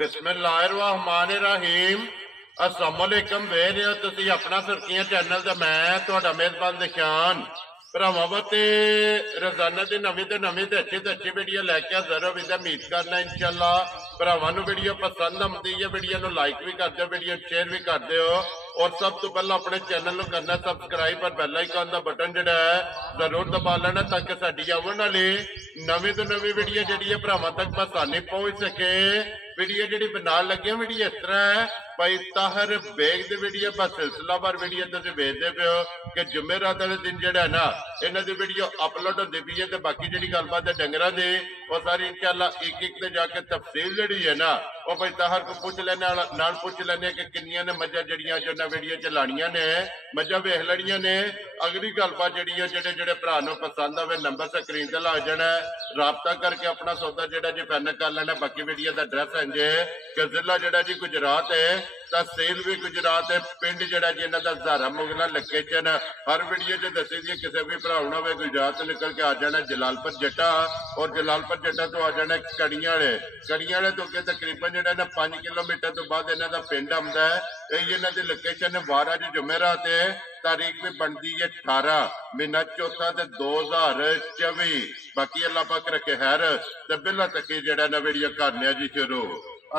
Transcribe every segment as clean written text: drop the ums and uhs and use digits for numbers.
बिस्मिल्लाहिर्रहमानिर्रहीम अस्सलामुअलैकुम ਵੇਖ ਰਹੇ ਹੋ ਤੁਸੀਂ ਆਪਣਾ ਸੁਰਖੀਆਂ ਚੈਨਲ ਤੇ ਮੈਂ ਤੁਹਾਡਾ ਮੇਜ਼ਬਾਨ ਨਿਸ਼ਾਨ ਭਰਾਵਾਂ ਬਤੇ ਰੋਜ਼ਾਨਾ ਦੀ ਨਵੀਂ ਤੇ ਅੱਛੀ ਵੀਡੀਓ ਲੈ ਕੇ ਹਾਜ਼ਰ ਹਾਂ। ਵੀਡੀਓ ਉਮੀਦ ਕਰਨਾ ਇਨਸ਼ਾਅੱਲਾ ਭਰਾਵਾਂ ਨੂੰ ਵੀਡੀਓ ਪਸੰਦ ਆਉਂਦੀ ਹੈ। ਵੀਡੀਓ ਨੂੰ ਲਾਈਕ ਵੀ ਕਰ ਦਿਓ, ਵੀਡੀਓ ਸ਼ੇਅਰ ਵੀ ਕਰ ਦਿਓ और सब तो पहला अपने चैनल को करना सबसक्राइब और बेल आइकन का बटन जो है जरूर दबा लेना ताकि साडी आने वाली नवी तो नवी वीडियो जी भरावां तक आसानी पहुंच सके। वीडियो जी बनाने लगे वीडियो इस तरह है भाई ताहर बेग की वीडियो बस सिलसिलावार वीडियो तुम वेखते पे हो कि जुमेरात वाले दिन जो है ना इन्हों की वीडियो अपलोड होती पी है। तो बाकी जी गलबात है डंगरां की वो सारी इंशाअल्लाह एक जाके तफसील जी है ना वो भाई ताहर को पूछ लेने पूछ लेने कि किनिया ने मझा जड़ियां जो वीडियो च लानिया ने मझा वेख लड़िया ने। अगली गलबात जी जेडे भरा पसंद आवे नंबर स्क्रीन से ला जाना राबता करके अपना सौदा जो जी फाइनल कर लेना। बाकी वीडियो का एड्रैस है जे कि जिला जोड़ा जी गुजरात है, तहसील भी गुजरात है, पिंड जोड़ा जी इन्हों का हजारा मुगला लोकेशन हर वीडियो च दसी दी। किसी भी भरा हो गुजरात निकल के आ जाना जलालपुर जट्टा और जलालपुर जट्टा तो आ जाना कड़ियां तो अगे तकरीबन जो 5 किलोमीटर तो बाद इन्हों का पिंड आता है। यही इन्हों की लोकेशन 12 जुमेरात है, तारीख भी बनती है 18 महीना चौथा 2024। बाकी अल्लाह पाक रखे खैर ते बिल्ला तक जेड़ा ना वीडियो करने जी शुरू।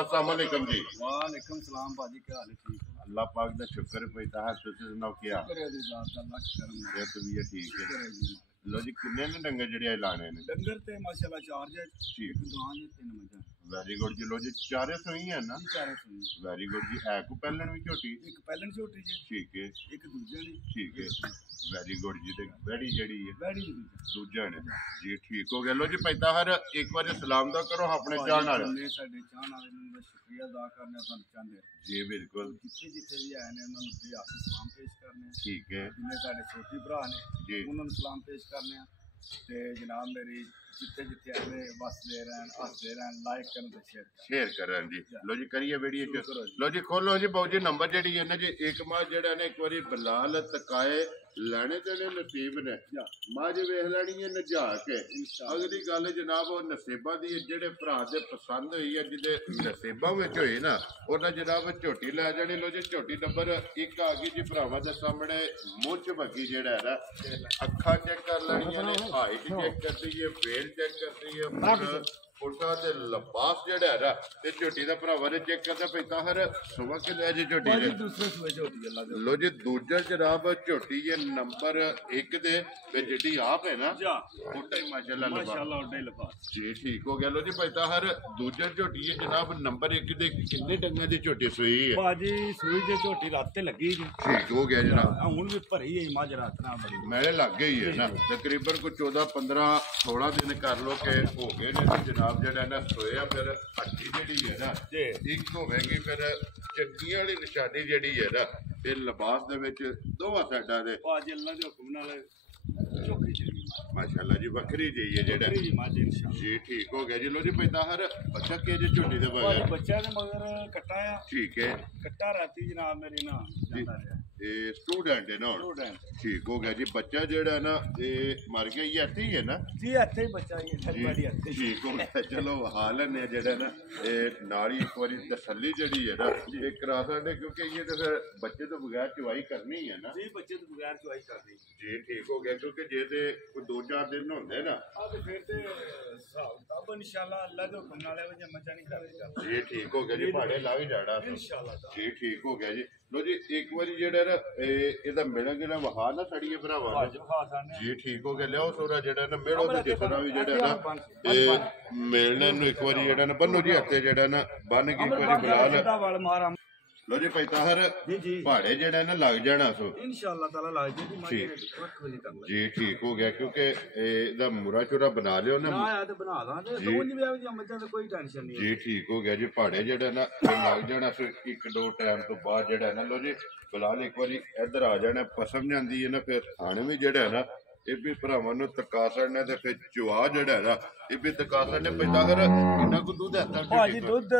अस्सलाम वालेकुम जी। वालेकुम सलाम भाजी, क्या हाल है? ठीक है अल्लाह पाक दा शुक्र है। ताहर तुसी सुनाओ क्या शुक्र है जी, जात दा लख करम है। ये तो भी ठीक है। शुक्र है जी। लो जी किन्ने ने डंगर जेड़े लाने ने? डंगर ते माशाल्लाह 4 जे ठीक। एक गां जे 3 मजा। वेरी गुड जी। लो जी चारे सुई है ना? चारे सुई। वेरी गुड जी। है को पहलन भी झोटी? एक पहलन झोटी जी। ठीक है। एक दूजे ने। ठीक है। वेरी गुड जी। ते वेड़ी जेड़ी है वेड़ी दूजा ने जी ठीक हो गया। लो जी भाई ताहर एक बार सलाम दा करो अपने चाहने वाले ने साडे चाहने वाले नु शुक्रिया अदा करने सन चाहंदे जी। बिल्कुल जिथे भी आए ने उन्हां नु भी आपको सलाम पेश करने। ठीक है। जिन्ने साडे छोटी भरा ने जी उन्हां नु सलाम पेश करने ते जनाब मेरी जिथे जिथे आए वसदे रहन हसदे रहन लाइक करन ते शेयर करन जी। लो जी करिए वीडियो लो जी खोलो जी बाबू जी नंबर जेडी है ना जी एक मां जेड़ा ने एक बारी बलाल तकाए लाने ते ने नसीब ने मां जी वेख लैनी है नजा के। अगली गल जनाब वो नसीबा दी जेड़े भरा दे पसंद हुई है जिदे नसीबा विच होई ना ओदा जनाब झोटी लै जानी। लो जी झोटी नंबर 1 आ गई जी भरावां दे सामने मुंह बगी जेड़ा है ना अखा चेक कर लैनियां ने हाइट चेक करदी है वेट चेक करदी है पुरसा ते लबास जेड़ा है ना ते झोटी दा भरावां ने चेक करदा पई ताहर सुबह के ले जी झोटी ने दूसरे सुबह झोटी अल्लाह दे। लो जी दूजा जनाब झोटी ये नंबर 1 दे ते जेडी आप है ना ओटा ही माशाल्लाह ओटा ही लबास जी ठीक हो गया। लो जी भाई ताहर दूजा झोटी है जनाब नंबर 1 दे किन्ने डंगा दी झोटी सुई है? बाजी सुई जे झोटी रात ते लगी जी। ठीक हो गया जनाब। हुन भी भरी है मां रात ना बड़ी मेरे लग गई है ना तकरीबन को 14 15 16 दिन कर लो के हो गए ने जनाब जेड़ा ना सोया फिर हड्डी जेड़ी है ना एक होवेगी फिर चंगी वाली निशानी जेड़ी है ना ये लिबास दे विच दोवां साइडां दे बाजी अल्लाह दे हुक्म नाल चौकी चली माशाल्लाह जी वखरी जी है जेड़ा जी ठीक हो गया जी। लो जी भाई ताहर बच्चा के जे झोटी दे बगैर बच्चा दे मगर कट्टा है। ठीक है। कट्टा राती जनाब मेरी ना जाता रहा स्टूडेंट है ना ठीक हो गया जी। बच्चा जेड़ा ना ये मर गया ये इत्थे ही है ना जी इत्थे ही बच्चा ये ठीक हो गया। चलो हाल ने जेड़ा ना ये नाली एक बारी तसल्ली जेड़ी है ना ये करा सकते क्योंकि ये तो फिर बच्चे तो बगैर चुवाई करनी है ना जी बच्चे तो बगैर चुवाई करनी जी ठीक हो गया क्योंकि जे ते कोई 2-4 दिन होंदे ना फिर ते तब इंशाल्लाह अल्लाह दे हुक्म नाल जे मजा नहीं करेगा जी ठीक हो गया जी भाड़े ला भी जाड़ा इंशाल्लाह जी ठीक हो गया जी। लो जी एक बारी जेड़ा ना एदा मेड़ा जेड़ा वहा ना सड़िए भरावा जी ठीक हो गया। लियाओ सोरा जेड़ा ना मेड़ो ते जिसना भी जेड़ा ना ए मेलने नु एक बारी जेड़ा ना बन्नो जी हत्थे जेड़ा ना बन के एक बारी बुला लो जी भाई ताहर भाड़े जेड़ा ना लग जाना सो इंशाअल्लाह ताला लग जाएगी जी ठीक हो गया क्योंकि एदा मुरा चुरा बना लियो ना तो बना दांगे समझ भी आवे मजा तो कोई टेंशन नहीं जी ठीक हो गया जी। भाड़े जेड़ा ना लग जाना फिर 1-2 टाइम तो बाद जेड़ा ना लो जी फिलहाल एक बारी इधर आ जाना पसम जाती है ना फिर खाने भी जेड़ा है ना ये भी भरावां नूं तका छड़ना ते फिर चुआ जेड़ा है ना ਇਹ ਵੀ ਤਕਾ ਸਾਡੇ ਪੈਦਾ ਕਰ ਕਿੰਨਾ ਕੁ ਦੁੱਧ ਹੈ ਤਾਂ ਭਾਜੀ ਦੁੱਧ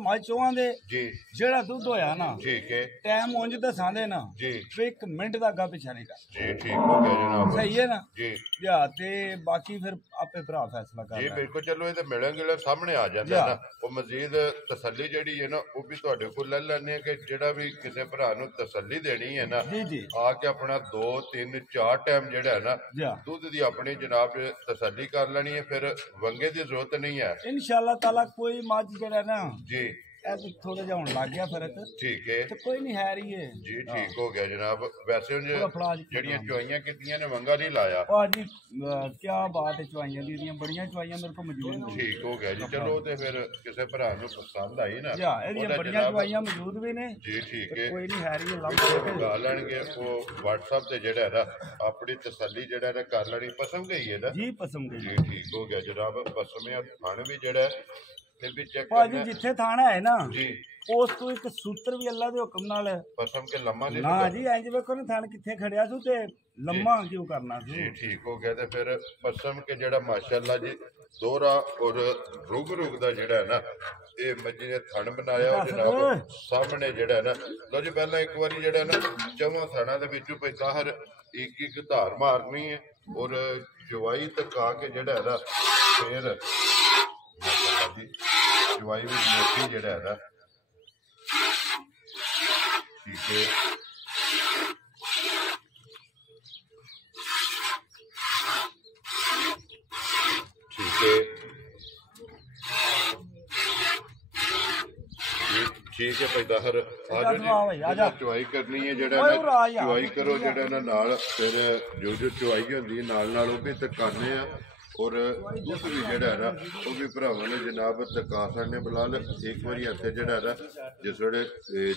ਮੱਝ ਚੋਹਾਂ ਦੇ ਜੀ ਜਿਹੜਾ ਦੁੱਧ ਹੋਇਆ ਨਾ ਠੀਕ ਹੈ ਟਾਈਮ ਉਂਝ ਦੱਸਾਂਦੇ ਨਾ ਜੀ ਵੀ 1 ਮਿੰਟ ਦਾ ਅੱਗਾ ਪਿੱਛਾ ਨਹੀਂ ਕਰ ਜੀ ਠੀਕ ਹੋ ਗਿਆ ਜਨਾਬ ਸਹੀ ਹੈ ਨਾ ਜੀ ਜਾਂ ਤੇ ਬਾਕੀ ਫਿਰ ਆਪੇ ਭਰਾ ਫੈਸਲਾ ਜੀ ਕਰ ਬਿਲਕੁਲ ਚਲੋ ਇਹ ਤਾਂ ਮਿਲਣਗੇ ਸਾਹਮਣੇ ਆ ਜਾਂਦਾ ਨਾ ਉਹ ਮਜ਼ੀਦ ਤਸੱਲੀ ਜਿਹੜੀ ਹੈ ਨਾ ਉਹ ਵੀ ਤੁਹਾਡੇ ਕੋਲ ਲੈ ਲੈਣੇ ਕਿ ਜਿਹੜਾ ਵੀ ਕਿਸੇ ਭਰਾ ਨੂੰ ਤਸੱਲੀ ਦੇਣੀ ਹੈ ਨਾ ਜੀ ਜੀ ਆ ਕੇ ਆਪਣਾ 2 3 4 ਟਾਈਮ ਜਿਹੜਾ ਹੈ ਨਾ ਜੀ ਦੁੱਧ ਦੀ ਆਪਣੀ ਜਨਾਬ ਤਸੱਲੀ ਕਰ ਲੈਣੀ ਹੈ ਫਿਰ ਵੰਗੇ ਦੀ ਜ਼ਰੂਰਤ ਨਹੀਂ ਹੈ ਇਨਸ਼ਾਅੱਲਾ ਤਾਲਾ ਕੋਈ ਮੱਝ ਜਿਹੜਾ ਨਾ ਜੀ ਇਹ ਥੋੜਾ ਜਿਹਾ ਹੋਣ ਲੱਗ ਗਿਆ ਫਰਕ ਠੀਕ ਹੈ ਤੇ ਕੋਈ ਨਹੀਂ ਹੈ ਰਹੀ ਹੈ ਜੀ ਠੀਕ ਹੋ ਗਿਆ ਜਨਾਬ ਵੈਸੇ ਉਂਝ ਜਿਹੜੀਆਂ ਚੁਆਈਆਂ ਕੀਤੀਆਂ ਨੇ ਵੰਗਾ ਨਹੀਂ ਲਾਇਆ ਭਾਜੀ ਕੀ ਬਾਤ ਹੈ ਚੁਆਈਆਂ ਦੀ ਇਹਦੀਆਂ ਬੜੀਆਂ ਚੁਆਈਆਂ ਮੇਰੇ ਕੋਲ ਮੌਜੂਦ ਨੇ ਠੀਕ ਹੋ ਗਿਆ ਜੀ ਚਲੋ ਤੇ ਫਿਰ ਕਿਸੇ ਭਰਾ ਨੂੰ ਪਸੰਦ ਆਈ ਨਾ ਜਾਂ ਇਹਦੀਆਂ ਬੜੀਆਂ ਚੁਆਈਆਂ ਮੌਜੂਦ ਵੀ ਨੇ ਜੀ ਠੀਕ ਹੈ ਕੋਈ ਨਹੀਂ ਹੈ ਰਹੀ ਹੈ ਲੱਭ ਗਾ ਲੈਣਗੇ ਉਹ WhatsApp ਤੇ ਜਿਹੜਾ ਹੈ ਨਾ ਆਪਣੀ ਤਸੱਲੀ ਜਿਹੜਾ ਹੈ ਨਾ ਕਰ ਲੈਣੀ ਪਸੰਦ ਗਈ ਹੈ ਨਾ ਜੀ ਪਸੰਦ ਜੀ ਠੀਕ ਹੋ ਗਿਆ ਜਨਾਬ ਪਸਮਿਆ ਥਣ ਵੀ ਜਿਹੜਾ ਹੈ ਤੇ ਵੀ ਚੈੱਕ ਭਾਜੀ ਜਿੱਥੇ ਥਾਣਾ ਹੈ ਨਾ ਜੀ ਉਸ ਤੋਂ ਇੱਕ ਸੂਤਰ ਵੀ ਅੱਲਾ ਦੇ ਹੁਕਮ ਨਾਲ ਪਸਮ ਕੇ ਲੰਮਾ ਨਹੀਂ ਨਾ ਜੀ ਇੰਜ ਵੇਖੋ ਨਾ ਥਣ ਕਿੱਥੇ ਖੜਿਆ ਸੀ ਤੇ ਲੰਮਾ ਕਿਉਂ ਕਰਨਾ ਸੀ ਜੀ ਠੀਕ ਹੋ ਗਿਆ ਤੇ ਫਿਰ ਪਸਮ ਕੇ ਜਿਹੜਾ ਮਾਸ਼ਾਅੱਲਾ ਜੀ ਦੋਹਰਾ ਔਰ ਰੁਗ ਦਾ ਜਿਹੜਾ ਹੈ ਨਾ ਇਹ ਮੱਝੀ ਨੇ ਥਣ ਬਣਾਇਆ ਉਹ ਜਨਾਬ ਸਾਹਮਣੇ ਜਿਹੜਾ ਹੈ ਨਾ ਲੋ ਜੀ ਪਹਿਲਾਂ ਇੱਕ ਵਾਰੀ ਜਿਹੜਾ ਨਾ ਚਵਾਂ ਥਣਾ ਦੇ ਵਿੱਚੋਂ ਪੈਸਾਹਰ ਇੱਕ ਇੱਕ ਧਾਰ ਮਾਰਨੀ ਹੈ ਔਰ ਜਵਾਈ ਤੱਕਾ ਕੇ ਜਿਹੜਾ ਹੈ ਨਾ ਫਿਰ ਮਾਸ਼ਾਅੱਲਾ ਜੀ ਜਵਾਈ ਵੀ ਮੋਟੀ ਜਿਹੜਾ ਹੈ ਨਾ ਠੀਕ ਹੈ ठीक है पैदाहर आज चुवाई करनी है जड़ा चुवाई करो जड़ा नाल फिर जो जो चुवाई होंदी है नाल भी तकाने और दुध भी जड़ा है ना वो भी भरावां ने जनाब तका सकने बिलाल एक बारी हथे जड़ा है ना जिस वेले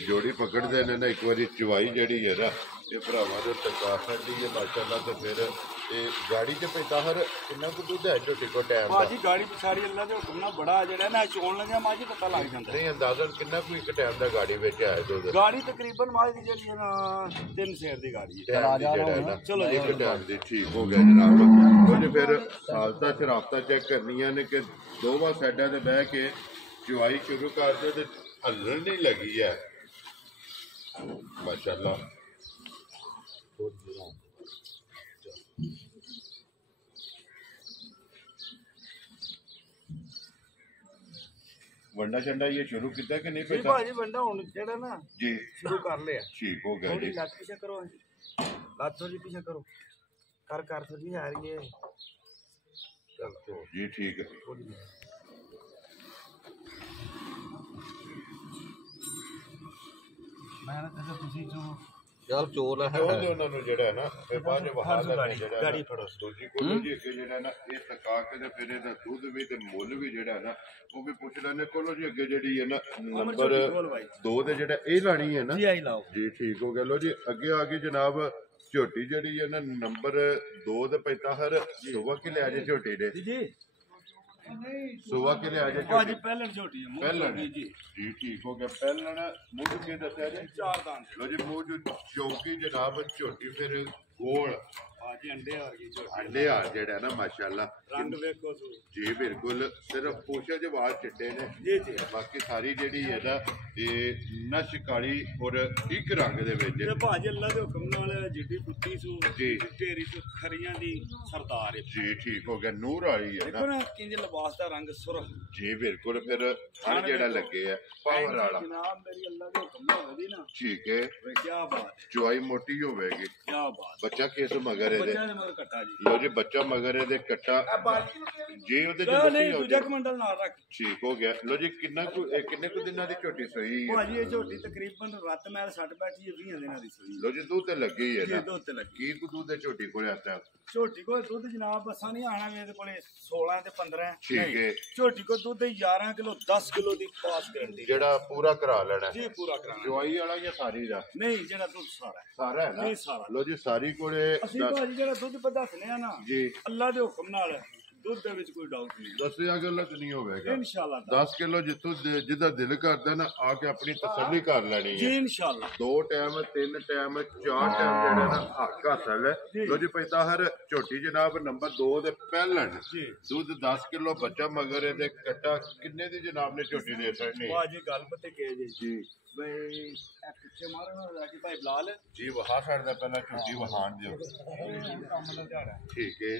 जोड़ी पकड़ते हैं ना एक बारी चुवाई जड़ी है ना ये भरावां ने तका सकती है माशाअल्लाह तो फिर गाड़ी च पैदाहर कितना कुछ दुध है झोटी को टाइम भाजी गाड़ी पिछाड़ी अल्लाह दे हुक्म नाल बड़ा जेड़ा ना चोण लगे माजी पता लग जांदा नहीं अंदाजन कितना कोई एक टाइम दा गाड़ी विच है दुध गाड़ी तकरीबन माज दी जेड़ी है ना 3 शेर दी गाड़ी है चलो एक टाइम दी ठीक हो गया जनाब तो फिर हालता शराबता चेक करनियां ने कि दोवां साइडां ते बह के चुवाई शुरू कर दे ते हल्लण नहीं लगी है माशाअल्लाह वंडा चंडा ये शुरू किया कि नहीं पता भाजी वंडा हुन जेड़ा ना जी शुरू कर लिया ठीक हो गया जी लत पीछे करो लत थोड़ी पीछे करो कर थोड़ी आ रही है चलो जी ठीक है मैं ना तुसी जो यार चोल है ਉਹਦੇ ਉਹਨਾਂ ਨੂੰ ਜਿਹੜਾ ਹੈ ਨਾ ਫਿਰ ਬਾਅਦ ਵਿੱਚ ਵਹਾ ਲੈਣਾ ਜਿਹੜਾ ਗਾੜੀ ਫੜੋ ਦੂਜੀ ਕੋਲ ਜੀ ਅੱਗੇ ਜਿਹੜਾ ਨਾ ਇਹ ਤਕਾ ਕੇ ਤੇ ਫਿਰ ਇਹਦਾ ਦੁੱਧ ਵੀ ਤੇ ਮੁੱਲ ਵੀ ਜਿਹੜਾ ਨਾ ਉਹ ਵੀ ਪੁੱਛ ਲੈਣੇ ਕੋਲੋਂ ਜੀ ਅੱਗੇ ਜਿਹੜੀ ਹੈ ਨਾ ਨੰਬਰ 2 ਤੇ ਜਿਹੜਾ ਇਹ ਲਾਣੀ ਹੈ ਨਾ ਜੀ ਆਈ ਲਾਓ ਜੀ ਠੀਕ ਹੋ ਗਿਆ ਲੋ ਜੀ ਅੱਗੇ ਆ ਗਈ ਜਨਾਬ ਝੋਟੀ ਜਿਹੜੀ ਹੈ ਨਾ ਨੰਬਰ 2 ਤੇ ਪੈਤਾਹਰ ਸੁਬਾ ਕਿ ਲਿਆ ਜੇ ਝੋਟੀ ਦੇ ਜੀ ਸੁਬਾ ਕਿ ਲਿਆ ਜੇ ਭਾਜੀ ਪਹਿਲਣ ਝੋਟੀ ਹੈ ਪਹਿਲਣ ਜੀ ਠੀਕ ਹੋ ਗਿਆ ਪਹਿਲਣ ਮੁੱਢ ਕੇ ਦੱਸਿਆ ਜੀ 4 ਦਾਨ ਲੋ ਜੀ ਮੂੰਹ ਚੌਕੀ ਜਨਾਬ ਝੋਟੀ ਫਿਰ ਗੋਲ ਭਾਜੀ ਅੰਡੇ ਵਰਗੀ ਝੋਟੀ ਅੰਡੇ ਆ ਜਿਹੜਾ ਨਾ ਮਾਸ਼ਾਅੱਲਾ ਰੰਗ ਵੇਖੋ ਤੂੰ ਜੀ ਬਿਲਕੁਲ ਸਿਰਫ ਪੂਛੇ ਦੇ ਵਾਲ ਚਿੱਟੇ ਨੇ ਜੀ ਬਾਕੀ ਸਾਰੀ ਜਿਹੜੀ ਹੈ ਨਾ ਇਹ ਨਸ਼ ਕਾਲੀ ਔਰ ਇੱਕ ਰੰਗ ਦੇ ਵਿੱਚ ਤੇ ਭਾਜੀ ਅੱਲਾ ਦੇ ਹੁਕਮ ਨਾਲ ਜਿੱਡੀ ਕੁੱਤੀ ਸੂ ਜੀ ਢੇਰੀ ਸੂ ਖਰੀਆਂ ਦੀ ਸਰਦਾਰ ਹੈ ਜੀ ਠੀਕ ਹੋ ਗਿਆ ਨੂਰ ਵਾਲੀ ਹੈ ਦੇਖੋ ਨਾ ਕਿੰਜ ਲਿਬਾਸ ਦਾ ਰੰਗ ਸੁਰਖ ਜੀ ਬਿਲਕੁਲ ਫਿਰ ਹਰ ਜਿਹੜਾ ਲੱਗੇ ਆ ਪਾਵਰ ਵਾਲਾ ਜਨਾਬ ਮੇਰੀ ਅੱਲਾ ਦੇ ਹੁਕਮ ਨਾਲ ਹੋਵੇ ਨਾ ਠੀਕ ਹੈ ਵੇ ਕੀ ਬਾਤ ਚੁਆਈ ਮੋਟੀ ਹੋਵੇਗੀ ਕੀ ਬਾਤ ਬੱਚਾ ਕਿਸ ਮਗਰ ਇਹਦੇ ਬੱਚਾ ਦੇ ਮਗਰ ਕੱਟਾ ਜੀ ਲੋ ਜੀ ਬੱਚਾ ਮਗਰ ਇਹਦੇ ਕੱਟਾ ਜੀ ਉਹਦੇ ਨਹੀਂ ਨਹੀਂ ਦੂਜਾ ਕਮੰਡਲ ਨਾਲ ਰੱਖ ਠੀਕ ਹੋ ਗਿਆ ਲੋ ਜੀ ਕਿੰਨੇ ਕੁ ਦਿਨਾਂ ਦੀ ਝੋਟੀ ਸੋਈ ਹੈ ਭਾਜੀ ਇਹ ਝੋਟੀ ਤਕਰੀਬਨ ਰੱਤ ਮੈਲ 60 ਬੈਠੀ ਹੈ 20 ਦਿਨਾਂ ਦੀ ਸੋਈ ਲੋ ਜੀ ਦੁੱਧ ਤੇ ਲੱਗੀ ਹੈ ਜੀ ਨਾ ਦੁੱਧ ਤੇ ਲੱਗੀ ਕੀ ਕੁ ਦੁੱਧ ਹੈ ਝੋਟੀ ਕੋਲ ਆਤਾ ਝੋਟੀ ਕੋਲ ਦੁੱਧ ਜਨਾਬ ਅਸਾਂ ਨਹੀਂ ਆਣਾ ਮੇਰੇ ਕੋਲੇ 16 ਤੇ 15 ਠੀਕ ਹੈ ਝੋਟੀ ਕੋਲ ਦੁੱਧ 11 ਕਿਲੋ 10 ਕਿਲੋ ਦੀ ਪਾਸ ਗਰੰਟੀ ਜਿਹੜਾ ਪੂਰਾ ਕਰਾ ਲੈਣਾ ਜੀ ਪੂਰਾ ਕਰਾਣਾ ਜਵਾਈ ਵਾਲਾ ਜਾਂ ਸਾਰੀ ਦਾ ਨਹੀਂ ਜਿਹੜਾ ਦੁੱਧ ਸਾਰਾ ਸਾਰਾ ਹੈ ਨਾ ਨਹੀਂ ਸਾਰਾ ਲੋ ਜੀ ਸਾਰੀ ਕੋਲੇ ਅਸੀਂ ਭਾਜੀ ਜਿਹੜਾ ਦੁੱਧ ਦੱਸਨੇ ਆ ਨਾ ਜੀ ਅੱਲਾ ਦੇ ਹੁਕਮ ਨਾਲ ਦੁੱਧ ਦੇ ਵਿੱਚ ਕੋਈ ਡਾਊਟ ਨਹੀਂ ਦੱਸਿਆ ਗਲਤ ਨਹੀਂ ਹੋਵੇਗਾ ਇਨਸ਼ਾਅੱਲਾ 10 ਕਿਲੋ ਜਿੱਥੋਂ ਜਿਹਦਾ ਦਿਲ ਕਰਦਾ ਨਾ ਆ ਕੇ ਆਪਣੀ ਤਸੱਲੀ ਕਰ ਲੈਣੀ ਜੀ ਹੈ ਇਨਸ਼ਾਅੱਲਾ 2 ਟਾਈਮ 3 ਟਾਈਮ 4 ਟਾਈਮ ਜਿਹੜਾ ਨਾ ਹੱਕ ਹਾਸਲ ਹੈ ਲੋ ਜੀ ਪੈਦਾ ਹਰ ਝੋਟੀ ਜਨਾਬ ਨੰਬਰ 2 ਦੇ ਪਹਿਲਣ ਜੀ ਦੁੱਧ 10 ਕਿਲੋ ਬੱਚਾ ਮਗਰ ਇਹਦੇ ਕੱਟਾ ਕਿੰਨੇ ਦੀ ਜਨਾਬ ਨੇ ਝੋਟੀ ਦੇ ਸਕਣੀ ਬਾਜੀ ਗੱਲ ਪਤੇ ਕੇ ਜੀ ਜੀ ਬਈ ਇਹ ਪਿੱਛੇ ਮਾਰਨਾ ਹੋਇਆ ਕਿ ਭਾਈ ਬਲਾਲ ਜੀ ਵਹਾ ਛੱਡਦਾ ਪਹਿਲਾਂ ਝੋਟੀ ਵਹਾਣ ਦਿਓ ਕੰਮ ਦਾ ਝਾੜਾ ਠੀਕ ਹੈ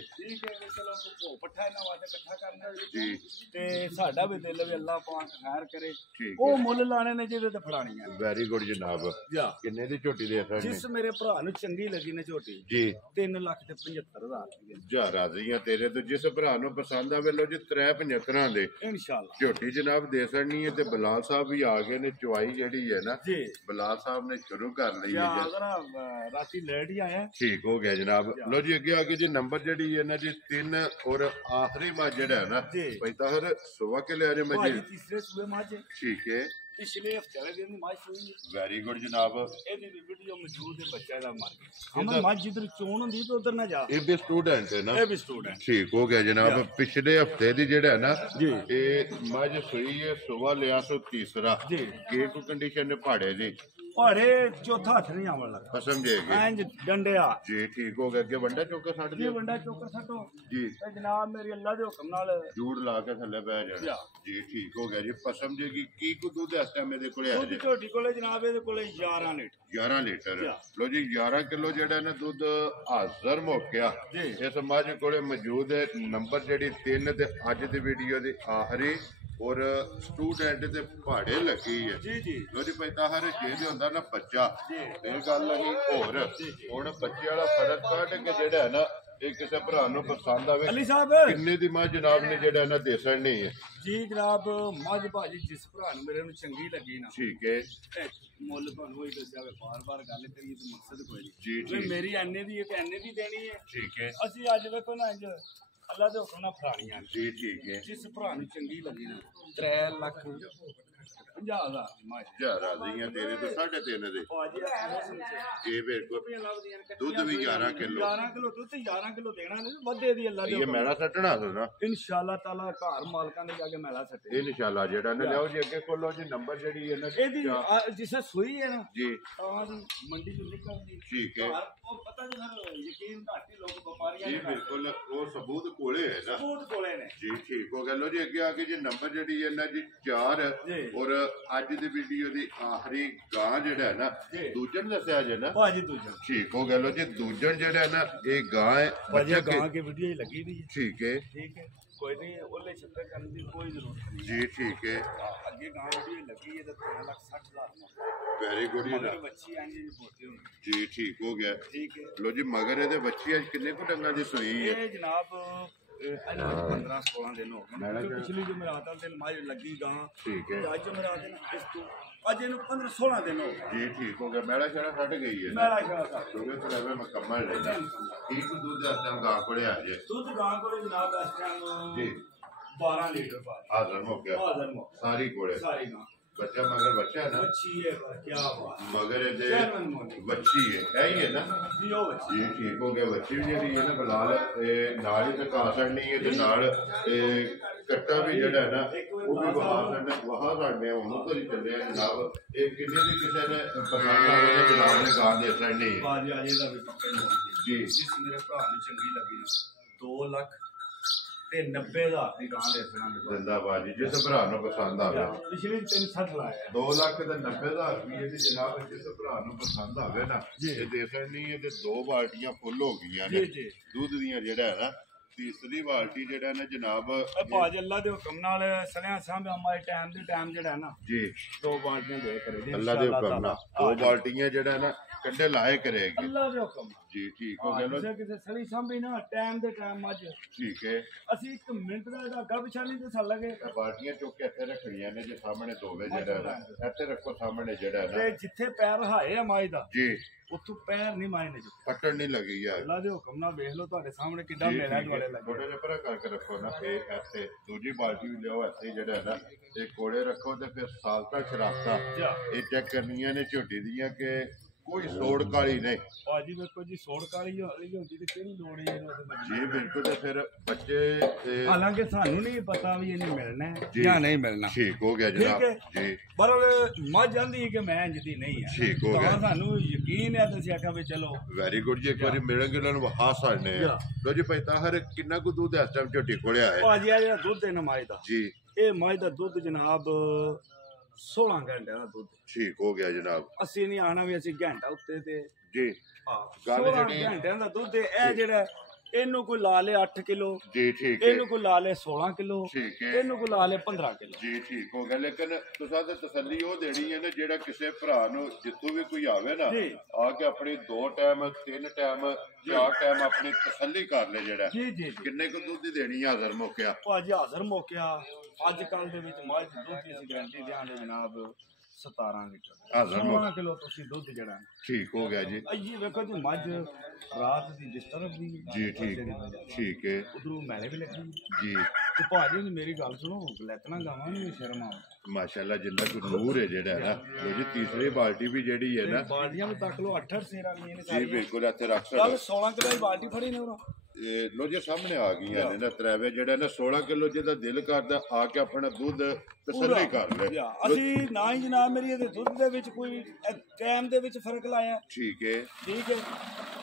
ਚਲੋ ਭੋ ਪੱਠਾ ਇਹਨਾਂ ਵਾਸਤੇ ਇਕੱਠਾ ਕਰਨਾ ਜੀ ਤੇ ਸਾਡਾ ਵੀ ਦਿਲ ਵੀ ਅੱਲਾਹ ਪਾਕ ਖੈਰ ਕਰੇ ਠੀਕ ਉਹ ਮੁੱਲ ਲਾਣੇ ਨੇ ਜਿਹਦੇ ਤੇ ਫੜਾਣੀਆਂ ਵੈਰੀ ਗੁੱਡ ਜਨਾਬ ਜਾ ਕਿੰਨੇ ਦੀ ਝੋਟੀ ਦੇ ਸਕਣੀ ਜਿਸ ਮੇਰੇ ਭਰਾ ਨੂੰ ਚੰਗੀ ਲੱਗੀ ਨੇ ਝੋਟੀ ਜੀ 3,75,000 ਰੁਪਏ ਜਾ ਰਾਜ਼ੀਆਂ ਤੇਰੇ ਤੋਂ ਜਿਸ ਭਰਾ ਨੂੰ ਪਸੰਦ ਆਵੇ ਲੋ ਜੀ 375 ਦੇ ਇਨਸ਼ਾਅੱਲਾ ਝੋਟੀ ਜਨਾਬ ਦੇ ਸਕਣੀ ਹੈ ਤੇ ਬਲਾਲ ਸਾਹਿਬ ਵੀ ਆ ਗਏ ਨੇ ਚੁਆਈ ਜਿਹੜੀ ਹੈ ਨਾ ਜੀ ਬਲਾਲ ਸਾਹਿਬ ਨੇ ਸ਼ੁਰੂ ਕਰ ਲਈ ਯਾ ਹੈ ਅਗਰ ਰਾਤੀ ਲੇਟ ਹੀ ਆਇਆ ਠੀਕ ਹੋ ਗਿਆ ਜਨਾਬ ਲੋ ਜੀ ਅੱਗੇ ਆ ਕੇ ਜੀ ਨੰਬਰ ਜਿਹੜੀ ਹੈ ਨਾ ਜੀ 3 ਔਰ ਆਖਰੀ ਮਾ ਜਿਹੜਾ ਹੈ ਨਾ ਜੀ ਪੈਦਾ ਹਰ ਸੁਬਹ ਕੇ ਲੈ ਰਹੇ ਭਾਜੀ ਮਜੀ ਤੀਸਰੇ ਸੂਏ ਮਾਝੇ ਠੀਕ ਹੈ ਪਿਛਲੇ ਹਫਤੇ ਵਾਲੇ ਦਿਨ ਮਾਝ ਸੂਈ ਵੈਰੀ ਗੁੱਡ ਜਨਾਬ ਇਹਦੀ ਵੀ ਵੀਡੀਓ ਮੌਜੂਦ ਹੈ ਬੱਚਾ ਦਾ ਮਰ ਗਿਆ ਹਮ ਮਾਝ ਜਿੱਧਰ ਚੋਣ ਹੁੰਦੀ ਤੇ ਉਧਰ ਨਾ ਜਾ ਇਹ ਵੀ ਸਟੂਡੈਂਟ ਹੈ ਨਾ ਇਹ ਵੀ ਸਟੂਡੈਂਟ ਠੀਕ ਹੋ ਗਿਆ ਜਨਾਬ ਪਿਛਲੇ ਹਫਤੇ ਦੀ ਜਿਹੜਾ ਹੈ ਨਾ ਜੀ ਇਹ ਮੱਝ ਸੂਈ ਹੈ ਸੁਬਹ ਲਿਆ ਸੋ ਤੀਸਰਾ ਜੀ ਕੀ ਕੋ ਕੰਡੀਸ਼ਨ ਨੇ ਪਹਾੜੇ ਦੀ ਭਾੜੇ ਚੌਥਾ ਹੱਥ ਨਹੀਂ ਆਵਣ ਲੱਗਾ ਕਸਮ ਜੇਗੇ ਇੰਜ ਡੰਡਿਆ ਜੀ ਠੀਕ ਹੋ ਗਿਆ ਅੱਗੇ ਵੰਡਾ ਚੌਕਾ ਛੱਡ ਜੀ ਦਿਓ ਵੰਡਾ ਚੋਕਰ ਸੱਟੋ ਜੀ ਤੇ ਜਨਾਬ ਮੇਰੀ ਅੱਲਾ ਦੇ ਹੁਕਮ ਨਾਲ ਜੂੜ ਲਾ ਕੇ ਥੱਲੇ ਬਹਿ ਜਾਣਾ ਜੀ ਠੀਕ ਹੋ ਗਿਆ ਜੀ ਪਸਮ ਜੇਗੀ ਕੀ ਕੋ ਦੁੱਧ ਇਸ ਟਾਈਮ ਇਹਦੇ ਕੋਲੇ ਆ ਦੁੱਧ ਜੀ ਝੋਟੀ ਕੋਲੇ ਜਨਾਬ ਇਹਦੇ ਕੋਲੇ 11 ਲੀਟਰ 11 ਲੀਟਰ ਲੋ ਜੀ 11 ਕਿਲੋ ਜਿਹੜਾ ਨਾ ਦੁੱਧ ਹਾਜ਼ਰ ਮੁੱਕਿਆ ਜੀ ਇਸ ਮੱਝ ਕੋਲੇ ਮੌਜੂਦ ਹੈ ਨੰਬਰ ਜਿਹੜੀ 3 ਤੇ ਅੱਜ ਦੀ ਵੀਡੀਓ ਦੀ ਆਖਰੀ ਔਰ ਸਟੂਡੈਂਟ ਤੇ ਪਹਾੜੇ ਲੱਗੀ ਹੈ ਜੀ ਜੀ ਲੋ ਜੀ ਪੈਦਾ ਹਰ ਜਿਹਦੇ ਹੁੰਦਾ ਨਾ ਬੱਚਾ ਜੀ ਇਹ ਗੱਲ ਨਹੀਂ ਹੋਰ ਹੁਣ ਬੱਚੇ ਵਾਲਾ ਫਰਕ ਕੱਢ ਕੇ ਜਿਹੜਾ ਹੈ ਨਾ ਇਹ ਕਿਸੇ ਭਰਾ ਨੂੰ ਪਸੰਦ ਆਵੇ ਅਲੀ ਸਾਹਿਬ ਕਿੰਨੇ ਦੀ ਮੱਝ ਜਨਾਬ ਨੇ ਜਿਹੜਾ ਨਾ ਦੇਸਣ ਨਹੀਂ ਹੈ ਜੀ ਜਨਾਬ ਮੱਝ ਭਾਜੀ ਜਿਸ ਭਰਾ ਨੂੰ ਮੇਰੇ ਨੂੰ ਚੰਗੀ ਲੱਗੀ ਨਾ ਠੀਕ ਹੈ ਤੇ ਮੁੱਲ ਤੁਹਾਨੂੰ ਹੀ ਦੱਸਿਆ ਵੇ ਬਾਰ-ਬਾਰ ਗੱਲ ਕਰੀਏ ਤੇ ਮਕਸਦ ਕੋਈ ਜੀ ਨਹੀਂ ਜੀ ਮੇਰੀ ਐਨੇ ਦੀ ਹੈ ਤੇ ਐਨੇ ਦੀ ਦੇਣੀ ਹੈ ਠੀਕ ਹੈ ਅਸੀਂ ਅੱਜ ਵੇਖੋ ਨਾ ਅੱਜ ਅੱਲਾ ਦੇ ਹੁਕਮ ਨਾਲ ਫਰਾਣੀਆਂ ਜੀ ਠੀਕ ਹੈ ਜਿਸ ਭਰਾ ਨੂੰ ਚੰਗੀ ਲੱਗੀ ਨਾ 3,50,000 ਮਾਜ ਜਾ ਰਾਜ਼ੀਆਂ ਤੇਰੇ ਤੋਂ 3.5 ਦੇ ਭਾਜੀ ਮੌਸਮ ਚ ਇਹ ਵੇਖੋ ਲੱਗਦੀਆਂ ਨੇ ਦੁੱਧ ਵੀ 11 ਕਿਲੋ 11 ਕਿਲੋ ਦੁੱਧ ਤੇ 11 ਕਿਲੋ ਦੇਣਾ ਨਹੀਂ ਵੱਧੇ ਦੀ ਅੱਲਾ ਦੇ ਇਹ ਮੈਲਾ ਸੱਟਣਾ ਨਾ ਇਨਸ਼ਾਅੱਲਾ ਤਾਲਾ ਘਰ ਮਾਲਕਾਂ ਦੇ ਜਾ ਕੇ ਮੈਲਾ ਸੱਟੇ ਇਹ ਇਨਸ਼ਾਅੱਲਾ ਜਿਹੜਾ ਨਾ ਲਿਆਓ ਜੀ ਅੱਗੇ ਖੋਲੋ ਜੀ ਨੰਬਰ ਜਿਹੜੀ ਹੈ ਨਾ ਇਹਦੀ ਜਿਸੇ ਸੂਈ ਹੈ ਨਾ ਜੀ ਤਾਂ ਦੀ ਮੰਡੀ ਚੋਂ ਨਿਕਲਦੀ ਠੀਕ ਹੈ ਘਰ ਉਹ ਪਤਾ ਨਹੀਂ ਸਰ ਯਕੀਨ ਘੱਟ ਹੀ ਲੋਕ ਵਪਾਰੀਆਂ ਜੀ ਨੇ ਬਿਲਕੁਲ ਉਹ ਸਬੂਤ ਕੋਲੇ ਹੈ ਨਾ ਸਬੂਤ ਕੋਲੇ ਨੇ ਜੀ ਠੀਕ ਹੋ ਗਿਆ ਲੋ ਜੀ ਅੱਗੇ ਆ ਕੇ ਜੀ ਨੰਬਰ ਜਿਹੜੀ ਹੈ ਨਾ ਜੀ 4 ਜੀ। ਔਰ ਅੱਜ ਦੀ ਵੀਡੀਓ ਦੀ ਆਖਰੀ ਗਾਂ ਜਿਹੜਾ ਹੈ ਨਾ ਜੀ। ਦੂਜਣ ਦੱਸਿਆ ਜੇ ਨਾ ਭਾਜੀ ਦੂਜਾ ਠੀਕ ਹੋ ਗਿਆ ਲੋ ਜੀ ਦੂਜਣ ਜਿਹੜਾ ਹੈ ਨਾ ਇਹ ਗਾਂ ਹੈ ਭਾਜੀ ਬੱਚਾ ਗਾਂ ਕੇ ਵੀਡੀਓ ਹੀ ਲੱਗੀ ਦੀ ਹੈ ਠੀਕ ਹੈ ਠੀਕ ਹੈ ਕੋਈ ਨਹੀਂ ਉਹਲੇ ਛੱਪੇ ਕਰਨ ਦੀ ਕੋਈ ਜ਼ਰੂਰਤ ਨਹੀਂ ਜੀ ਠੀਕ ਹੈ ਅੱਗੇ ਗਾਂ ਵੀਡੀਓ ਹੀ ਲੱਗੀ ਹੈ ਤੇ 3,60,000 ਵੈਰੀ ਗੁੱਡ ਮਗਰ ਬੱਚੀ ਆਂਜੀ ਦੀ ਪੋਤੀ ਹੁੰਦੀ ਜੀ ਠੀਕ ਹੋ ਗਿਆ ਠੀਕ ਹੈ ਲੋ ਜੀ ਮਗਰ ਇਹਦੇ ਬੱਚੀ ਅੱਜ ਕਿੰਨੇ ਕੁ ਡੰਗਾਂ ਦੀ ਸੂਈ ਹੈ ਇਹ ਜਨਾਬ 15-16 ਦਿਨ ਹੋ ਗਏ ਜੋ ਪਿਛਲੀ ਜਮਰਾਤ ਵਾਲੇ ਦਿਨ ਮਾਜ ਲੱਗੀ ਗਾਂ ਠੀਕ ਹੈ ਅੱਜ ਜਮਰਾਤ ਦਿਨ ਇਸ ਤੋਂ ਅੱਜ ਇਹਨੂੰ 15-16 ਦਿਨ ਹੋ ਗਏ ਜੀ ਠੀਕ ਹੋ ਗਿਆ ਮੈਲਾ ਸ਼ਹਿਰਾ ਛੱਡ ਗਈ ਹੈ ਮੇਰਾ ਖਿਆਲ sa ਕਿਉਂਕਿ ਫਿਰ ਐਵੇਂ ਮੁਕੰਮਲ ਰਹਿੰਦਾ ਠੀਕ ਦੁੱਧ ਇਸ ਟਾਈਮ ਗਾਂ ਕੋਲੇ ਆ ਜੇ ਦੁੱਧ ਗਾਂ ਕੋਲੇ ਜਨਾਬ ਇਸ ਟਾਈਮ ਜੀ 12 ਲੀਟਰ ਪਾ ਹਾਜ਼ਰ ਹੋ ਗਿਆ ਹਾਜ਼ਰ ਮੋ ਸਾਰੀ ਕੋਲੇ ਸਾਰੀ ਗਾਂ ਬੱਚਾ ਮਗਰ ਬੱਚਾ ਹੈ ਨਾ ਬੱਚੀ ਹੈ ਕੀ ਬਾਤ ਮਗਰ ਇਹਦੇ ਚੈਨਲ ਮੋਨੀ ਬੱਚੀ ਹੈ ਇਹ ਹੀ ਹੈ ਨਾ ਵੀ ਉਹ ਬੱਚੀ ਜੀ ਠੀਕ ਹੋ ਗਿਆ ਬੱਚੀ ਵੀ ਜਿਹੜੀ ਹੈ ਨਾ ਬਲਾਲ ਇਹ ਨਾਲ ਹੀ ਤਾਂ ਸੜਨੀ ਹੈ ਤੇ ਨਾਲ ਇਹ ਕੱਟਾ ਵੀ ਜਿਹੜਾ ਹੈ ਨਾ ਉਹ ਵੀ ਵਹਾ ਸਾਡੇ ਉਹਨੂੰ ਤੋਂ ਹੀ ਚੱਲਿਆ ਜਨਾਬ ਇਹ ਕਿੰਨੇ ਦੀ ਕਿਸੇ ਨੇ ਪਸੰਦ ਆਵੇ ਤੇ ਜਨਾਬ ਨੇ ਗਾਂ ਦੇ ਸੜਨੀ ਹੈ ਬਾਜੀ ਆਜੇ ਦਾ ਵੀ ਪੱਕੇ ਜੀ ਜਿਸ ਮੇਰੇ ਭਰਾ ਨੂੰ ਚੰਗੀ ਲੱਗੀ ਨਾ 2 ਲੱਖ ਤੇ 90,000 ਦੀ ਗਾਂ ਦੇ ਦੇਣਾ ਮੈਨੂੰ ਜ਼ਿੰਦਾਬਾਦ ਜੀ ਜਿਸ ਭਰਾ ਨੂੰ ਪਸੰਦ ਆਵੇ ਪਿਛਲੇ 360 ਲਾਇਆ 2 ਲੱਖ ਤੇ 90,000 ਰੁਪਏ ਦੀ ਜਨਾਬ ਜਿਸ ਭਰਾ ਨੂੰ ਪਸੰਦ ਆਵੇ ਨਾ ਇਹ ਦੇ ਸਕਣੀ ਹੈ ਤੇ 2 ਬਾਲਟੀਆਂ ਫੁੱਲ ਹੋ ਗਈਆਂ ਨੇ ਜੀ ਦੁੱਧ ਦੀਆਂ ਜਿਹੜਾ ਹੈ ਨਾ ਤੀਸਰੀ ਬਾਲਟੀ ਜਿਹੜਾ ਨਾ ਜਨਾਬ ਇਹ ਭਾਜ ਅੱਲਾ ਦੇ ਹੁਕਮ ਨਾਲ ਸਲਿਆਂ ਸਾਂਭਿਆ ਮਾਈ ਟਾਈਮ ਦੇ ਟਾਈਮ ਜਿਹੜਾ ਨਾ ਜੀ 2 ਬਾਲਟੀਆਂ ਦੇ ਕਰੇ ਜੀ ਅੱਲਾ ਦੇ ਹੁਕਮ ਨਾਲ 2 ਬਾਲਟੀਆਂ ਜਿਹੜਾ ਨਾ ਕੱਢੇ ਲਾਏ ਕਰੇਗੀ ਅੱਲਾ ਦੇ ਹੁਕਮ ਜੀ ਠੀਕ ਹੋ ਗਿਆ ਲੋ ਕਿਸੇ ਸਲੀ ਸਾਂਭੀ ਨਾ ਟਾਈਮ ਦੇ ਟਾਈਮ ਅੱਜ ਠੀਕ ਹੈ ਅਸੀਂ 1 ਮਿੰਟ ਦਾ ਇਹਦਾ ਅੱਗਾ ਪਿਛਾ ਨਹੀਂ ਤੇ ਸਾ ਲਗੇ ਇਹ ਬਾਲਟੀਆਂ ਚੁੱਕ ਕੇ ਇੱਥੇ ਰੱਖਣੀਆਂ ਨੇ ਜੇ ਸਾਹਮਣੇ ਦੋਵੇ ਜਿਹੜਾ ਨਾ ਇੱਥੇ ਰੱਖੋ ਸਾਹਮਣੇ ਜਿਹੜਾ ਨਾ ਤੇ ਜਿੱਥੇ ਪੈਰ ਰਹਾਏ ਆ ਮਾਈ ਦਾ ਜੀ ਉੱਥੋਂ ਪੈਰ ਨਹੀਂ ਮਾਇਨੇ ਚ ਫਟਣ ਨਹੀਂ ਲੱਗੀ ਯਾਰ ਅੱਲਾ ਦੇ ਹੁਕਮ ਨਾਲ ਵੇਖ ਲਓ ਤੁਹਾਡੇ ਸਾਹਮਣੇ ਕਿੱਡਾ ਮੇਲਾ ਵਾਲੇ ਲੱਗੇ ਕੋੜੇ ਦੇ ਪਰਾਂ ਕਰਕੇ ਰੱਖੋ ਨਾ ਇਹ ਇੱਥੇ ਦੂਜੀ ਬਾਲਟੀ ਵੀ ਲਿਓ ਇੱਥੇ ਜਿਹੜਾ ਨਾ ਇਹ ਕੋੜੇ ਰੱਖੋ ਤੇ ਫਿਰ ਸਾਲ ਤੱਕ ਸ਼ਰਾਬਤਾ ਜਾ ਇਹ ਚੈੱਕ ਕਰਨੀਆਂ ਨੇ ਝੋਟੀ ਦੀਆਂ ਕਿ ਕੋਈ ਸੋੜ ਕਾਲੀ ਨਹੀਂ ਭਾਜੀ ਵੇਖੋ ਜੀ ਸੋੜ ਕਾਲੀ ਹੁੰਦੀ ਤੇ ਕਿਹੜੀ ਲੋੜ ਹੈ ਇਹਨੂੰ ਤੇ ਮੱਝ ਜੀ ਬਿਲਕੁਲ। ਤੇ ਫਿਰ ਬੱਚੇ ਹਾਲਾਂਕਿ ਸਾਨੂੰ ਨਹੀਂ ਪਤਾ ਵੀ ਇਹਨੇ ਮਿਲਣਾ ਹੈ ਜੀ। ਜਾਂ ਨਹੀਂ ਮਿਲਣਾ। ਠੀਕ ਹੋ ਗਿਆ ਜਨਾਬ ਠੀਕ ਜੀ। ਪਰ ਮੱਝ ਆਂਦੀ ਕਿ ਮੈਂ ਜਿਹਦੀ ਨਹੀਂ ਹੈ ਠੀਕ ਹੋ ਗਿਆ। ਤਾਂ ਸਾਨੂੰ ਯਕੀਨ ਹੈ ਤੇ ਅਸੀਂ ਆਖਿਆ ਵੀ ਚਲੋ ਵੈਰੀ ਗੁੱਡ ਜੀ। ਇੱਕ ਵਾਰੀ ਮਿਲਾਂਗੇ ਉਹਨਾਂ ਨੂੰ ਵਹਾ ਸਕਦੇ ਆ। ਲੋ ਜੀ ਭਾਈ ਤਾਹਰ ਕਿੰਨਾ ਕੁ ਦੁੱਧ ਇਸ ਟਾਈਮ ਝੋਟੀ ਕੋਲਿਆ ਹੈ? ਭਾਜੀ ਆ ਜਿਹੜਾ ਦੁੱਧ ਹੈ ਨਾ ਮੱਝ ਦਾ, ਜੀ ਇਹ ਮੱਝ ਦਾ ਦੁੱਧ ਜਨਾਬ 16 ਘੰਟਿਆਂ ਦਾ ਦੁੱਧ। ਠੀਕ ਹੋ ਗਿਆ ਜਨਾਬ ਅਸੀਂ ਨਹੀਂ ਆਣਾ ਵੀ ਅਸੀਂ ਘੰਟਾ ਉੱਤੇ ਤੇ ਜੀ। ਹਾਂ ਗੱਲ 16 ਜਿਹੜੀ- ਘੰਟਿਆਂ ਦਾ ਦੁੱਧ ਹੈ। ਇਹ ਜਿਹੜਾ ਇਹਨੂੰ ਕੋਈ ਲਾ ਲੇ 8 ਕਿਲੋ, ਜੀ ਠੀਕ ਹੈ ਇਹਨੂੰ ਕੋਈ ਲਾ ਲੇ 16 ਕਿਲੋ, ਠੀਕ ਹੈ ਇਹਨੂੰ ਕੋਈ ਲਾ ਲੇ 15 ਕਿਲੋ। ਜੀ ਠੀਕ ਹੋ ਗਿਆ। ਲੇਕਿਨ ਤੁਸੀਂ ਤਾਂ ਤਸੱਲੀ ਉਹ ਦੇਣੀ ਹੈ ਨਾ ਜਿਹੜਾ ਕਿਸੇ ਭਰਾ ਨੂੰ ਜਿੱਥੋਂ ਵੀ ਕੋਈ ਆਵੇ ਨਾ ਜੀ। ਆ ਕੇ ਆਪਣੀ 2 ਟਾਈਮ 3 ਟਾਈਮ 4 ਟਾਈਮ ਆਪਣੀ ਤਸੱਲੀ ਕਰ ਲੈ ਜਿਹੜਾ ਜੀ ਜੀ ਜੀ ਕਿੰਨੇ ਕੁ ਦੁੱਧ ਦੀ ਦੇਣੀ ਹਾਜ਼ਰ ਮੌਕਿਆ। ਭਾਜੀ ਹਾਜ਼ਰ ਮੌਕਿਆ ਅੱਜ ਕੱਲ ਦੇ ਵਿੱਚ ਮੱਝ ਦੁੱਧ ਦੀ ਅਸੀਂ ਗਾਰੰਟੀ ਦਿਆਂਗੇ ਜਨਾਬ 17 ਲੀਟਰ ਹਾਜ਼ਰ 16 ਕਿਲੋ ਤੁਸੀਂ ਦੁੱਧ ਜਿਹੜਾ ਠੀਕ ਹੋ ਗਿਆ ਜੀ। ਜੀ ਵੇਖੋ ਜੀ ਮੱਝ ਰਾਤ ਦੀ ਜਿਸ ਤਰ੍ਹਾਂ ਦੀ ਜੀ ਠੀਕ ਠੀਕ ਹੈ ਉਧਰੋਂ ਮੈਲੇ ਵੀ ਲੱਗੀ ਜੀ। ਤੇ ਭਾਜੀ ਨੇ ਮੇਰੀ ਗੱਲ ਸੁਣੋ ਲੈਤਨਾ ਗਾਵਾਂ ਨੂੰ ਵੀ ਸ਼ਰਮ ਆ ਮਾਸ਼ਾਅੱਲਾ ਜਿੰਨਾ ਕੋ ਨੂਰ ਹੈ ਜਿਹੜਾ ਹੈ ਨਾ। ਲੋ ਜੀ ਤੀਸਰੀ ਬਾਲਟੀ ਵੀ ਜਿਹੜੀ ਹੈ ਨਾ ਬਾਲਟੀਆਂ ਵੀ ਤੱਕ ਲੋ 8 ਸੇਰਾਂ ਲੀਆਂ ਨੇ ਜੀ ਸਾਰੀਆਂ। ਬਿਲਕੁਲ ਇੱਥੇ ਰੱਖ ਕੱਲ ਸਕਦੇ 16 ਕਿਲੋ ਦੀ ਬਾਲਟੀ ਫੜੀ ਨੇ ਉਹਨਾਂ ਲੋ ਜੀ ਸਾਹਮਣੇ ਆ ਗਈਆਂ ਨੇ ਨਾ ਤਰਾਵੇ ਜਿਹੜਾ ਨਾ 16 ਕਿਲੋ ਜਿਹਦਾ ਦਿਲ ਕਰਦਾ ਆ ਕੇ ਆਪਣਾ ਦੁੱਧ ਤਸੱਲੀ ਕਰ ਲੈ। ਅਸੀਂ ਨਾ ਹੀ ਜਨਾਬ ਮੇਰੀ ਇਹਦੇ ਦੁੱਧ ਦੇ ਵਿੱਚ ਕੋਈ ਟਾਈਮ ਦੇ ਵਿੱਚ ਫਰਕ ਲਾਇਆ। ਠੀਕ ਹੈ ਠੀਕ ਹੈ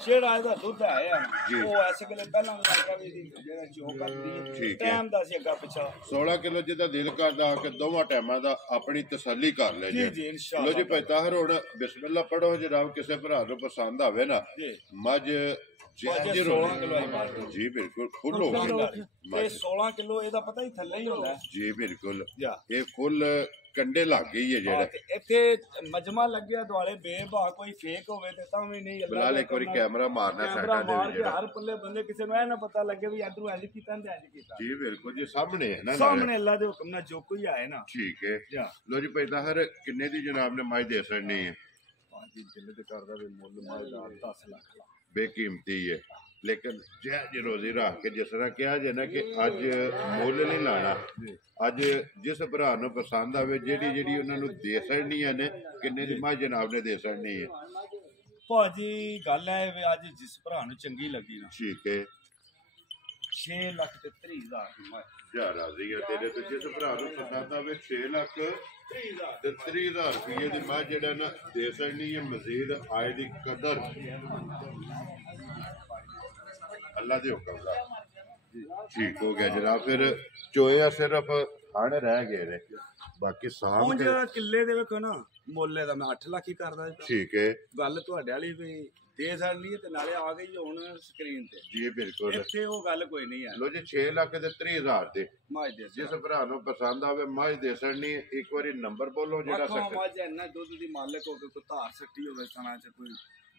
ਜਿਹੜਾ ਇਹਦਾ ਦੁੱਧ ਆਇਆ ਜੀ। ਉਹ ਐਸੇ ਕਿਲੇ ਪਹਿਲਾਂ ਲੱਗਾ ਵੀ ਜਿਹੜਾ ਚੋ ਕਰਦੀ ਹੈ ਠੀਕ ਹੈ। ਟਾਈਮ ਦਾ ਸੀ ਅੱਗਾ ਪਿੱਛਾ 16 ਕਿਲੋ ਜਿਹਦਾ ਦਿਲ ਕਰਦਾ ਆ ਕੇ ਦੋਵਾਂ ਟਾਈਮਾਂ ਦਾ ਆਪਣੀ ਤਸੱਲੀ ਕਰ ਲੈ ਜੀ ਜੀ ਲੋ ਇਨਸ਼ਾਅੱਲਾ ਜੀ ਭਾਈ ਤਾਹਰ ਹੁਣ ਬਿਸਮਿਲ੍ਲਾ ਪੜੋ ਜਨਾਬ। ਕਿਸੇ ਭਰਾ ਨੂੰ ਪਸੰਦ ਆਵੇ ਨਾ ਜੀ ਮੱਝ ਮੱਝ ਜੀ 16 ਕਿਲੋ ਆਈ ਬਾਲਟੀ। ਜੀ ਬਿਲਕੁਲ ਫੁੱਲ ਹੋ ਗਈ ਤੇ 16 ਕਿਲੋ ਇਹਦਾ ਪਤਾ ਹੀ ਥੱਲੇ ਹੀ ਹੁੰਦਾ ਹੈ। ਜੀ ਬਿਲਕੁਲ ਜਾ ਇਹ ਫੁੱਲ ਕੰਡੇ ਲੱਗ ਗਈ ਹੈ ਜਿਹੜਾ। ਤੇ ਇੱਥੇ ਮਜਮਾ ਲੱਗਿਆ ਦੁਆਲੇ ਬੇਭਾ ਕੋਈ ਫੇਕ ਹੋਵੇ ਤੇ ਤਾਂ ਵੀ ਨਹੀਂ। ਬਲਾਲ ਇੱਕ ਵਾਰੀ ਕੈਮਰਾ ਮਾਰਨਾ ਕੈਮਰਾ ਸਾਈਡਾਂ ਦੇ ਮਾਰ ਵਿੱਚ ਕੇ ਜਿਹੜਾ। ਹਰ ਪੱਲੇ ਬੰਦੇ ਕਿਸੇ ਨੂੰ ਇਹ ਨਾ ਪਤਾ ਲੱਗੇ ਵੀ ਇਧਰੋਂ ਇੰਜ ਕੀਤਾ ਤੇ ਇੰਜ ਕੀਤਾ। ਜੀ ਬਿਲਕੁਲ ਜੀ ਸਾਹਮਣੇ ਹੈ ਨਾ ਨਾਲੇ। ਸਾਹਮਣੇ ਅੱਲਾ ਦੇ ਹੁਕਮ ਨਾਲ ਜੋ ਕੋਈ ਆਏ ਨਾ ਠੀਕ ਹੈ ਜਾ ਲੋ ਜੀ ਭਾਈ ਤਾਹਰ ਕਿੰਨੇ ਦੀ ਜਨਾਬ ਨੇ ਮੱਝ ਦੇ ਸਕਣੀ ਹੈ? ਭਾਜੀ ਦਿਲ ਤੇ ਕਰਦਾ ਵੀ ਮੁੱਲ ਮਾਲ ਦਾ 10 ਲੱਖ ਦਾ ਬੇਕੀਮਤੀ ਹੈ ਲੇਕਿਨ ਜੈ ਰੋਜ਼ੀ ਰੱਖ ਕੇ ਜਿਸ ਤਰ੍ਹਾਂ ਕਿਹਾ ਜੇ ਨਾ ਕਿ ਅੱਜ ਮੁੱਲ ਨਹੀਂ ਲਾਣਾ। ਅੱਜ ਜਿਸ ਭਰਾ ਨੂੰ ਪਸੰਦ ਆਵੇ ਜਿਹੜੀ ਜਿਹੜੀ ਉਹਨਾਂ ਨੂੰ ਦੇ ਸਕਣੀਆਂ ਨੇ ਕਿੰਨੇ ਦੀ ਮੱਝ ਜਨਾਬ ਨੇ ਦੇ ਸਕਣੀ ਹੈ? ਭਾਜੀ ਗੱਲ ਹੈ ਵੀ ਅੱਜ ਜਿਸ ਭਰਾ ਨੂੰ ਚੰਗੀ ਲੱਗੀ ਨਾ ਠੀਕ ਹੈ 6 ਲੱਖ ਤੇ 30,000 ਦੀ ਮੱਝ। ਜਾ ਰਾਜ਼ੀ ਹੈ ਤੇਰੇ ਤੇ ਜਿਸ ਭਰਾ ਨੂੰ ਪਸੰਦ ਆਵੇ 6 ਲੱਖ 30,000 ਤੇ 30,000 ਰੁਪਏ ਦੀ ਮੱਝ ਜਿਹੜਾ ਨਾ ਦੇ ਸਕਣੀ ਹੈ। ਮਜ਼ੀਦ ਆਏ ਦੀ ਕਦਰ ਅੱਲਾ ਦੇ ਹੁਕਮ ਦਾ ਠੀਕ ਹੋ ਗਿਆ ਜਨਾਬ। ਫਿਰ ਚੋਇਆ ਸਿਰਫ ਹਣ ਰਹਿ ਗਏ ਨੇ ਬਾਕੀ ਸਾਂਭ ਹੁਣ ਕੇ ਜਿਹੜਾ ਕਿੱਲੇ ਦੇ ਵੇਖੋ ਨਾ ਮੁੱਲ ਦਾ ਮੈਂ 8 ਲੱਖ ਹੀ ਕਰਦਾ ਸੀ। ਠੀਕ ਹੈ ਗੱਲ ਤੁਹਾਡੇ ਵਾਲੀ ਵੀ ਦੇ ਸਕਦੀ ਹੈ ਤੇ ਨਾਲੇ ਆ ਗਈ ਹੁਣ ਸਕਰੀਨ ਤੇ। ਜੀ ਬਿਲਕੁਲ ਇੱਥੇ ਉਹ ਗੱਲ ਕੋਈ ਨਹੀਂ ਹੈ। ਲੋ ਜੀ 6 ਲੱਖ ਤੇ 30,000 ਦੇ ਮੱਝ ਦੇ ਜਿਸ ਭਰਾ ਨੂੰ ਪਸੰਦ ਆਵੇ ਮੱਝ ਦੇ ਸਕਣੀ ਹੈ। ਇੱਕ ਵਾਰੀ ਨੰਬਰ ਬੋਲੋ ਜਿਹੜਾ ਆਖੋ ਸਕ ਮੱਝ ਇੰਨਾ ਦੁੱਧ ਦੀ ਮਾਲਕ ਹੋ ਕੇ ਕੋਈ ਧਾਰ ਸੱਟੀ ਹੋਵੇ ਸਣਾ ਚ ਕੋਈ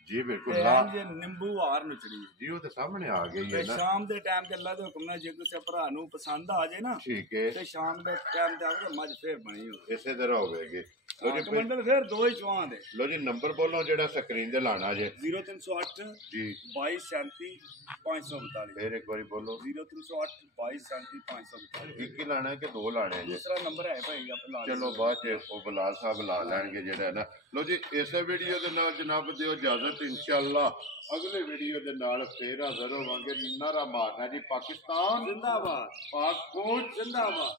ਜੀ ਬਿਲਕੁਲ ਤੇ ਲਾ ਜੇ ਨਿੰਬੂ ਹਾਰ ਨੁਚੜੀ ਜੀ ਉਹ ਤੇ ਸਾਹਮਣੇ ਆ ਗਈ ਤੇ ਹੈ ਨਾ। ਸ਼ਾਮ ਦੇ ਟਾਈਮ ਤੇ ਅੱਲਾ ਦੇ ਹੁਕਮ ਨਾਲ ਜੇ ਕਿਸੇ ਭਰਾ ਨੂੰ ਪਸੰਦ ਆ ਜਾਏ ਨਾ ਠੀਕ ਹੈ ਤੇ ਸ਼ਾਮ ਦੇ ਟਾਈਮ ਤੇ ਆਵੇ ਮੱਝ ਫੇਰ ਬਣੀ ਹੋਵੇ। ਇਸੇ ਤਰ੍ਹਾਂ ਹੋਵੇਗੀ। ਲੋ ਜੀ ਕਮੰਡਲ ਫੇਰ ਦੋ ਹੀ ਚਵਾਂ ਦੇ। ਲੋ ਜੀ ਨੰਬਰ ਬੋਲੋ ਜਿਹੜਾ ਸਕਰੀਨ ਤੇ ਲਾਣਾ ਜੇ। 0308 ਜੀ 2237 542 ਫੇਰ ਇੱਕ ਵਾਰੀ ਬੋਲੋ। 0308 2237 542 ਇੱਕ ਹੀ ਲਾਣਾ ਕਿ ਦੋ ਲਾਣੇ ਜੇ? ਦੂਸਰਾ ਨੰਬਰ ਹੈ ਭਾਈ ਆਪੇ ਲਾ ਚਲੋ ਬਾਅਦ ਚ ਉਹ ਬਲਾਲ ਸਾਹਿਬ ਲਾ ਲੈਣਗੇ ਜਿਹੜਾ ਹੈ ਨਾ। ਲੋ ਜੀ ਇਸੇ ਵੀਡੀਓ ਦੇ ਨਾਲ ਜਨਾਬ ਦਿਓ ਇਜਾਜ਼ਤ ਇਨਸ਼ਾਅੱਲਾ ਅਗਲੇ ਵੀਡੀਓ ਦੇ ਨਾਲ ਫੇਰ ਹਾਜ਼ਰ ਹੋਵਾਂਗੇ। ਨਾਰਾ ਮਾਰਨਾ ਜੀ ਪਾਕਿਸਤਾਨ ਜ਼ਿੰਦਾਬਾਦ, ਪਾਕ ਫੌਜ ਜ਼ਿੰਦਾਬਾਦ।